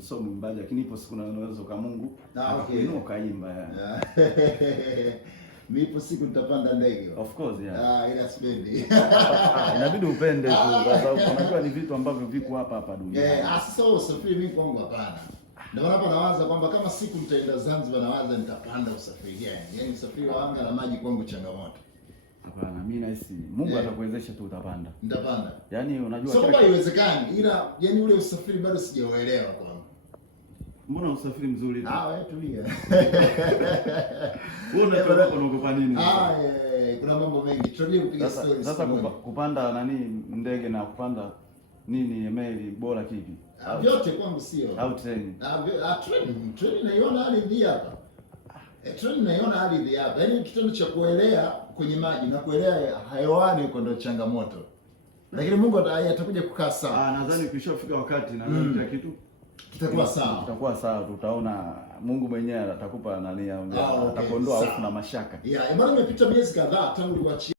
so mwimbaji, lakini ipo siku naweza kwa Mungu okay, ukaimba mimi ipo siku nitapanda ndege. Of course yeah. Ila sipendi. Inabidi upende tu kwa sababu unajua ni vitu ambavyo viko hapa duniani. Sasa usafiri mimi kwangu hapana. Ndio maana hapa nawaza kwamba kama siku nitaenda Zanzibar nawaza nitapanda usafiri gani? Yaani usafiri wa anga na maji kwangu changamoto. Hapana, mimi nahisi Mungu atakuwezesha tu utapanda. Nitapanda. Yaani unajua sio kama haiwezekani, ila yani ule usafiri bado sijauelewa kwangu. Mbona usafiri mzuri tu? Wewe tulia. Wewe unaogopa nini? Kuna mambo mengi. Tulie kupiga stories. Sasa kupanda nani ndege na kupanda nini meli bora kipi? Vyote kwangu sio. Au treni? Treni naiona ardhi hapa. Treni naiona ardhi hapa. Yaani kitendo cha kuelea kwenye maji na kuelea hewani huko ndio changamoto. Lakini Mungu atakuja kukaa sawa. Nadhani ukishafika wakati na kila kitu kitakuwa sawa. Kitakuwa sawa, tutaona Mungu mwenyewe atakupa nani, atakuondoa hofu na mashaka. Imani imepita miezi kadhaa tangu ulipoachia